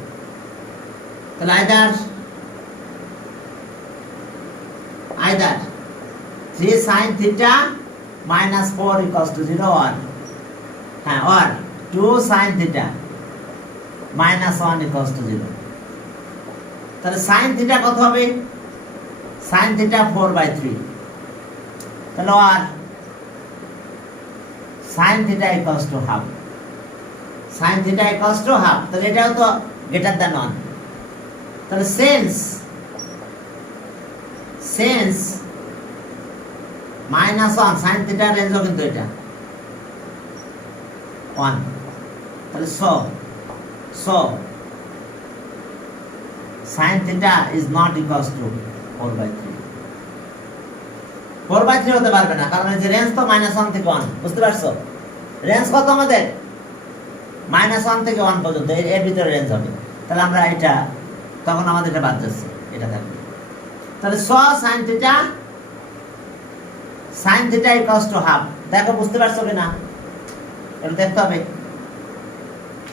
তাহলে either 3 sin theta minus 4 equals to 0 or হ্যাঁ or 2 sin theta minus 1 equals to 0। তাহলে sin থিটা কত হবে? sin theta 4/3। তাহলে or sin theta equals to half, sin theta equals to half. তাহলে এটাও তো গ্রেটার দ্যান 1। তাহলে সেন্স মাইনাস 1 sin থিটা রেঞ্জও কিন্তু এটা 1। তাহলে so sin theta is not equals to 4/3। 4/3 হতে পারবে না, কারণ এই যে রেঞ্জ তো -1 থেকে 1, বুঝতে পারছো? রেঞ্জ কত আমাদের? -1 থেকে 1 পর্যন্ত, এর ভিতরে রেঞ্জ হবে। তাহলে আমরা এটা তখন আমাদের এটা বাদ যাচ্ছে, এটা থাকবে। তাহলে sin theta equals to half. দেখো বুঝতে পারছো কিনা, এটা দেখতে হবে,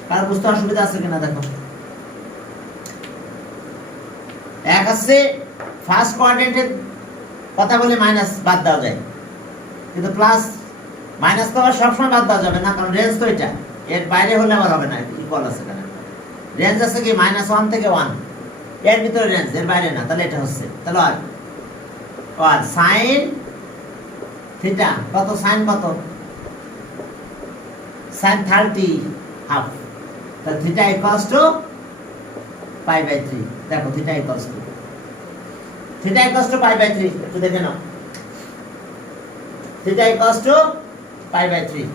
কারণ বুঝতে অসুবিধা আছে কিনা দেখো। এক আছে ফার্স্ট কোয়াড্রেন্টের কথা বলে মাইনাস বাদ দেওয়া যায়, কিন্তু প্লাস মাইনাস তো আবার সবসময় বাদ দেওয়া যাবে না, কারণ রেঞ্জ তো এটা, এর বাইরে হলে আবার হবে না, ইকুয়াল আছে কেন? রেঞ্জ আছে কি -1 থেকে 1, এর ভিতরে রেঞ্জ, এর বাইরে না। তাহলে এটা হচ্ছে, তাহলে আর sin থিটা কত? sin কত? sin 30 half. তাহলে থিটা ইকুয়ালস টু π/3। দেখো থিটা ইকুয়ালস টু π/3, একটু দেখে নাও। Theta equals two π/3।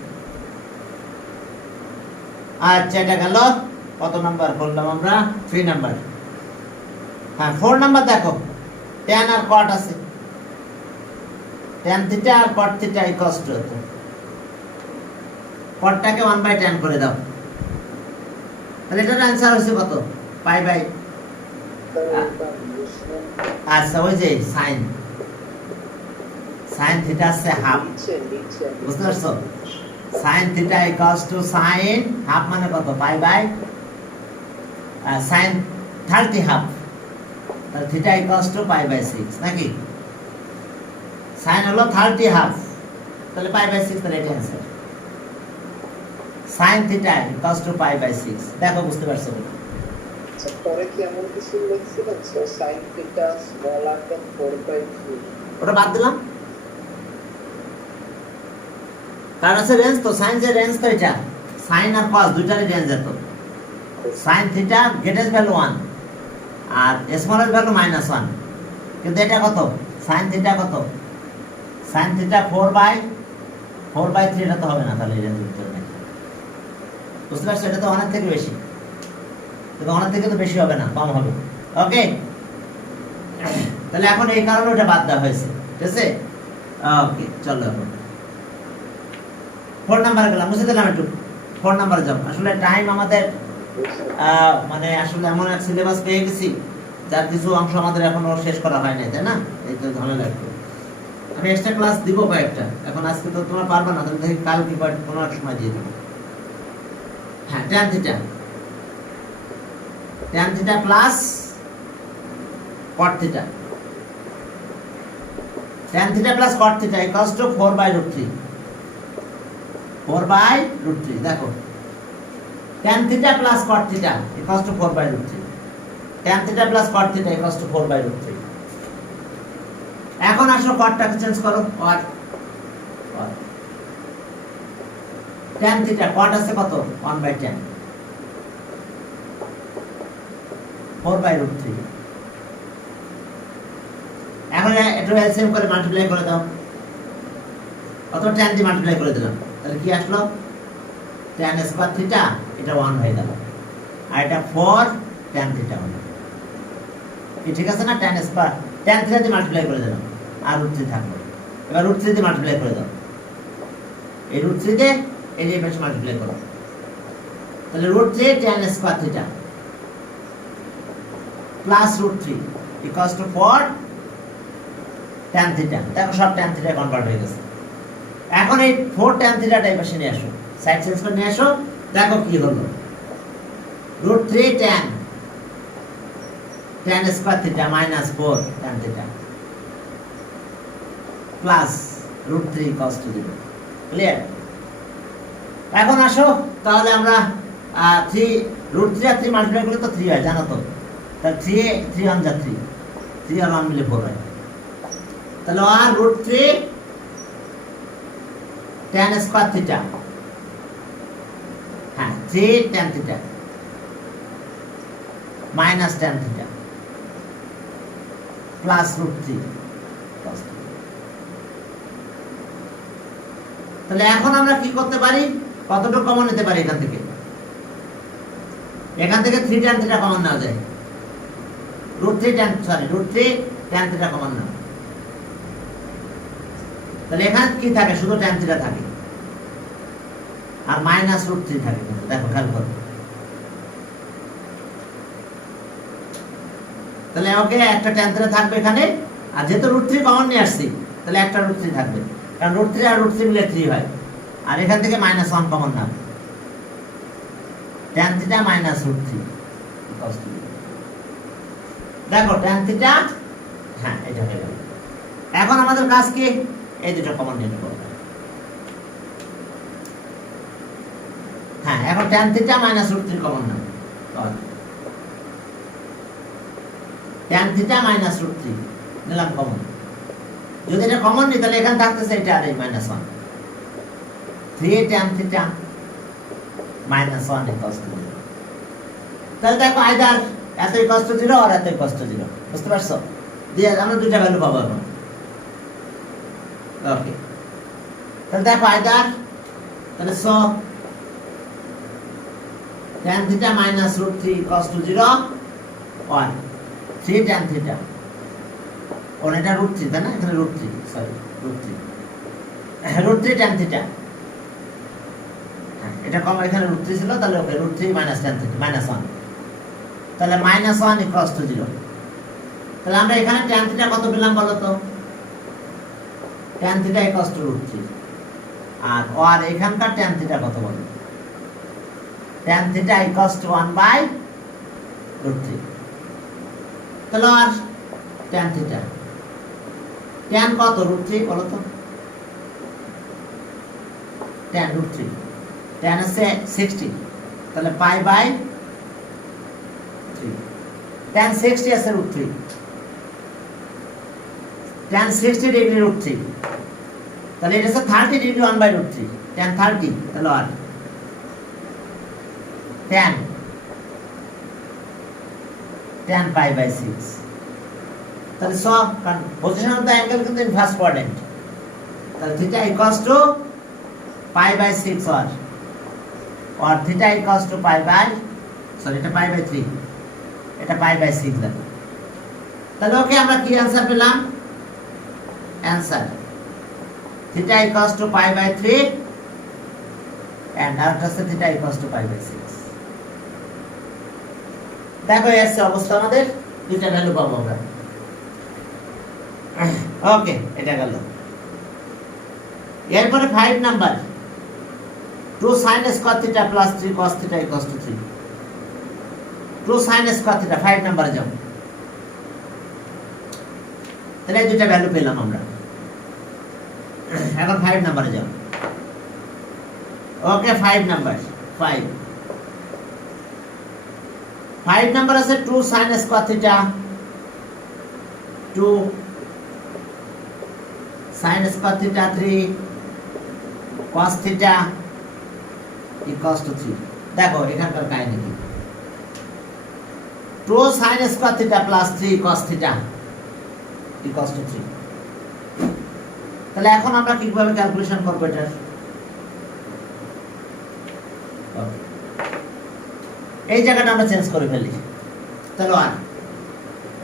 আচ্ছা, এটা গেল কত নাম্বার বললাম আমরা? 3 নাম্বার। হ্যাঁ, 4 নাম্বার দেখো, tan আর cot আছে, tan থিটা আর cot থিটা ইকুয়ালস টু হতো, cotটাকে 1/tan করে দাও। তাহলে এটার आंसर হচ্ছে কত? π/, আচ্ছা ওই যে sin থিটা আছে হাফ, বুঝতে পারছো? sin theta equals two sin half মানে কত? π/, sin 30 হাফ। তাহলে থিটা ইকুয়ালস টু π/6 নাকি? sin হলো 30 হাফ, তাহলে π/6, তাহলে এটা answer. sin theta equals to π/6। দেখো বুঝতে পারছো? আচ্ছা, পরে কি এমন কিছু লিখছিলেন? So sin theta smaller than 4/3, ওটা বাদ দিলাম, কারণ আছে রেঞ্জ তো, sin যে রেঞ্জ তো এটা, sin আর cos দুইটারই রেঞ্জ এত। sin থিটা গ্রেটেস্ট ভ্যালু 1 আর স্মলেস্ট ভ্যালু -1, কিন্তু এটা কত? sin থিটা কত? sin থিটা 4/3, এটা তো হবে না, তাহলে রেঞ্জের ভিতরে নেই, বুঝতে পারছো? এটা তো অনেক থেকে বেশি, কিন্তু অনেক থেকে তো বেশি হবে না, কম হবে। ওকে, তাহলে এখন এই কারণে ওটা বাদ দেওয়া হয়েছে। ঠিক আছে? ওকে, চলো এখন 4 নাম্বার গেলাম, মুছে দিলাম একটু। 4 নাম্বার যাব। আসলে টাইম আমাদের মানে আসলে এমন এক সিলেবাস পেয়ে গেছি যার কিছু অংশ আমাদের এখনো শেষ করা হয় নাই, তাই না? এই তো ঝামেলা একটু। আমি এক্সট্রা ক্লাস দিব কয়েকটা, এখন আজকে তো তোমরা পারবে না, তুমি দেখি কালকে কোনো এক সময় দিয়ে দেবো। হ্যাঁ, tan theta, tan theta plus cot theta, tan theta plus cot theta equals two 4/√3, 4/√3। দেখো, tan theta plus cot theta equals two 4/√3, tan theta plus cot theta equals two 4/√3। এখন আসো কটটাকে চেঞ্জ করো, আর tan থিটা কট আছে কত? 1/10, 4/√3। এখন একটু LCM করে multiply করে দাও, কত? tan দিয়ে মাল্টিপ্লাই করে দিলাম, তাহলে কি আসলো? tan স্কয়ার থিটা, এটা 1 হয়ে গেল, আর এটা 4 tan থিটা হলো। কি ঠিক আছে না? tan স্কয়ার, tan থিটা দিয়ে মাল্টিপ্লাই করে দিলাম, আর √3 থাকলো। এবার √3 দিয়ে মাল্টিপ্লাই করে দাও, এই √3 দিয়ে এই যে বেশ মাল্টিপ্লাই করো, তাহলে √3 tan square theta plus √3 equals two 4 tan theta. দেখো সব tan থিটা কনভার্ট হয়ে গেছে। এখন এই 4 tan থিটাটা এই পাশে নিয়ে আসো, সাইড চেঞ্জ করে নিয়ে আসো, দেখো কি হলো। √3 tan square theta minus 4 tan theta plus √3 equals to 0। Clear? এখন আসো, তাহলে আমরা 3 √3 আর 3 মাল্টিপ্লাই করলে তো 3 হয়, জানো তো? তাহলে 3 1 যা 3 আর 1 মিলে 4 হয়। তাহলে আর √3 tan স্কয়ার থিটা, হ্যাঁ 3 tan theta minus tan theta plus √3। তাহলে এখন আমরা কি করতে পারি? কতটুকু কমন নিতে পারি এখান থেকে? এখান থেকে 3 tan থিটা কমন নেওয়া যায়, √3 tan থিটা কমন নাও। তাহলে এখানে কি থাকে? শুধু tan থিটা থাকে, আর মাইনাস √3 থাকে। দেখো খেয়াল করো, তাহলে ওকে একটা tan থিটা থাকবে এখানে, আর যেহেতু √3 কমন নিয়ে আসছি, তাহলে একটা √3 থাকবে, কারণ √3 আর √3 মিলে 3 হয়, আর এখান থেকে -1 কমন নাও, tan থিটা মাইনাস √3। দেখো tan থিটা, হ্যাঁ এটা হয়ে গেল। এখন আমাদের কাজ কি? এই দুটো কমন নিয়ে নেব। হ্যাঁ, এখন tan থিটা মাইনাস √3 কমন নাও, tan থিটা মাইনাস √3 নিলাম কমন। যদি এটা কমন নিই তাহলে এখানে থাকতেছে এটা আর এই -1, 3 tan theta minus 1 equals to 0। তাহলে দেখো আইদার এত ইকুয়ালস টু 0 আর এত ইকুয়ালস টু 0, বুঝতে পারছো? দিয়ে আমরা দুইটা ভ্যালু পাবো এখন। ওকে, তাহলে দেখো আইদার, তাহলে so tan theta minus √3 equals to 0 or 3 tan theta, or এটা √3 তাই না? এখানে √3, সরি √3 tan থিটা, এটা কম, এখানে √3 ছিল, তাহলে ওকে √3 মাইনাস tan থিটা -1, তাহলে -1 ইকুয়ালস টু 0। তাহলে আমরা এখানে tan থিটা কত পেলাম বলো তো? tan থিটা ইকুয়ালস টু √3, আর এখানকার tan থিটা কত বলো? tan theta equals two 1/√3। তাহলে আর tan থিটা, tan কত? √3 বলো তো? tan √3, tan আছে 60, তাহলে π/3, tan 60 আছে √3, tan 60 ডিগ্রি √3, তাহলে এটা আছে 30 ডিগ্রি 1/√3, tan 30, তাহলে আর tan π/6। তাহলে সব পজিশন অফ দ্য অ্যাঙ্গেল কিন্তু ইন ফার্স্ট কোয়াড্রেন্ট, তাহলে theta equals to π/6 or theta equals to এটা π/3, এটা π/6 দেখো। তাহলে ওকে আমরা কি आंसर পেলাম? Answer theta equals to pi by 3 and আরেকটা হচ্ছে theta equals to pi by 6। দেখো এসছে অবস্থা আমাদের দুইটা ভ্যালু পাবো আমরা। ওকে, এটা গেল। এরপরে 5 number 2 sin square theta plus 3 cos theta equals to 3। 2 sin square theta 5 নাম্বারে যাও। তাহলে এই দুইটা ভ্যালু পেলাম আমরা। এখন 5 নাম্বারে যাও। ওকে, 5 নাম্বার 5 নাম্বার আছে 2 sin square theta 2 sin square theta 3 cos theta equals to 3। দেখো এখানকার কাহিনী কি, 2 sin square theta plus 3 cos theta equals to 3। তাহলে এখন আমরা কিভাবে ক্যালকুলেশন করব এটার? এই জায়গাটা আমরা চেঞ্জ করে ফেলি। তাহলে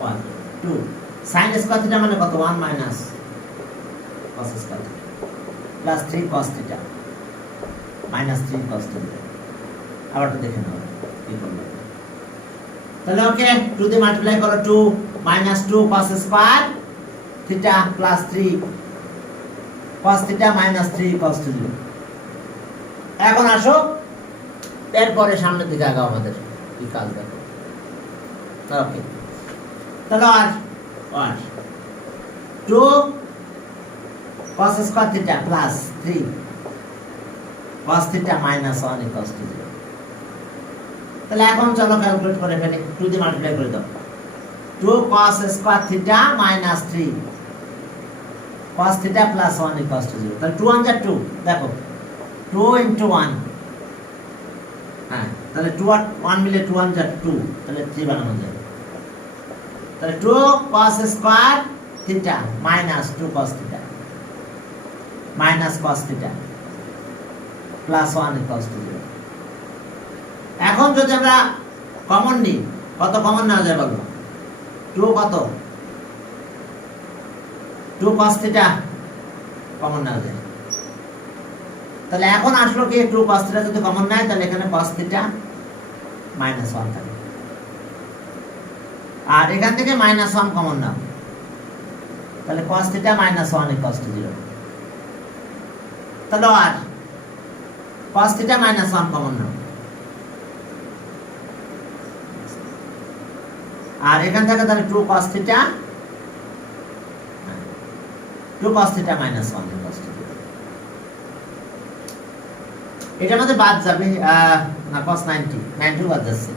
1 2 sin স্কয়ার থিটা মানে কত? 1 minus cos square theta plus 3 cos theta minus 3 cos theta. আবার তো দেখে নাও কি করব। তাহলে ওকে, 2 দিয়ে মাল্টিপ্লাই করো 2 minus 2 cos square theta plus 3 cos theta minus 3 cos theta. এখন আসো এরপরে সামনের দিকে আগাও, আমাদের কি কাজ দেখো। ওকে, তাহলে আর 2 cos square theta plus 3 cos theta minus 1 equals to 0। তাহলে এখন চলো ক্যালকুলেট করে ফেলি। 2 দিয়ে মাল্টিপ্লাই করে দাও 2 cos square theta minus 3 cos theta plus 1 equals to 0। তাহলে 2 1 যা 2, দেখো 2 ইনটু 1, হ্যাঁ, তাহলে 2 আর 1 মিলে 2 1 যা 2, তাহলে 3 বানানো যায়। তাহলে 2 cos square theta minus 2 cos theta minus cos theta plus 1 equals to 0। এখন যদি আমরা কমন নিই, কত কমন নেওয়া যায় বলো? 2 কত? 2 cos থিটা কমন নেওয়া যায়। তাহলে এখন আসলো কি, 2 cos থিটা যদি কমন নেয় তাহলে এখানে cos থিটা মাইনাস 1 থাকে, আর এখান থেকে মাইনাস 1 কমন নাও, তাহলে cos theta minus 1 equals to 0। তাহলে আর cos থিটা মাইনাস 1 কমন নাও, আর এখান থেকে তাহলে 2 cos theta minus 1 equals to 0। এটার মধ্যে বাদ যাবে না, cos 90 বাদ যাচ্ছে,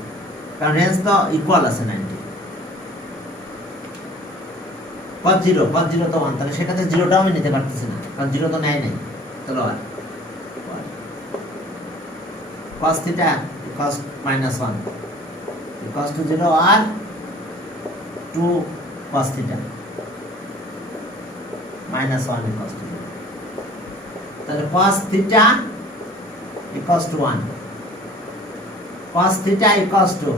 কারণ রেঞ্জ তো ইকুয়াল আছে 90। cos 0 তো 1, তাহলে সেখানে 0টাও আমি নিতে পারতেছি না, কারণ 0 তো নেয় নাই। তাহলে আর cos theta cos minus 1 equals to 0 আর 2 cos theta minus 1 equals to 0। তাহলে cos theta equals to 1, cos theta equals to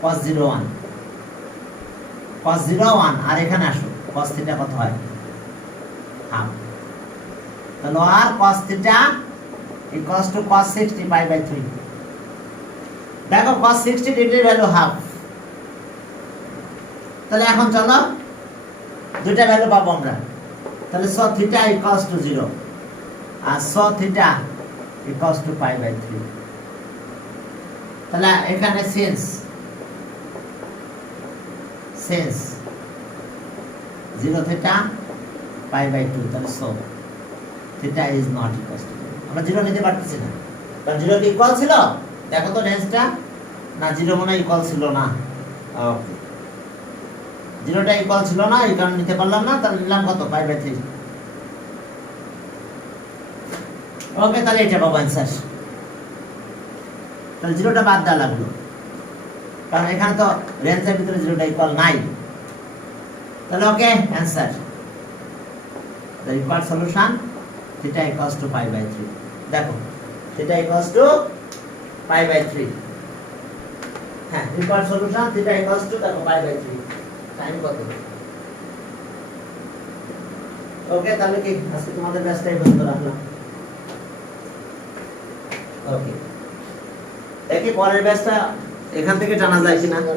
cos 0 1, cos 0 1, আর এখানে আসো cos theta কত হয়? হাফ। তাহলে আর cos theta equals to cos 60 pi by 3। দেখো cos 60 ডিগ্রির ভ্যালু হাফ। তাহলে এখন চলো দুইটা ভ্যালু পাবো আমরা। তাহলে so theta equals to 0 R so theta equals to pi by 3। তাহলে এখানে since 0 theta pi by 2, তাহলে so theta is not equals to 0। আমরা 0 নিতে পারতেছি না, কারণ 0 কি ইকুয়াল ছিল? দেখো তো রেঞ্জটা, না 0 মনে ইকুয়াল ছিল না। ওকে, 0টা ইকুয়াল ছিল না, এই কারণে নিতে পারলাম না, তাহলে নিলাম কত? pi by 3। ওকে, তাহলে এটা পাবো অ্যান্সার। তাহলে 0টা বাদ দেওয়া লাগলো, কারণ এখানে তো রেঞ্জের ভিতরে 0টা ইকুয়াল নাই। তাহলে ওকে, answer the required solution theta equals to pi by 3। দেখো theta equals to pi by 3, হ্যাঁ, required solution theta equals to দেখো pi by 3। টাইম কত? ওকে, তাহলে কি আজকে তোমাদের ব্যাচটাই বন্ধ রাখলাম। ওকে, দেখি পরের ব্যাচটা এখান থেকে জানা যায় কিনা। না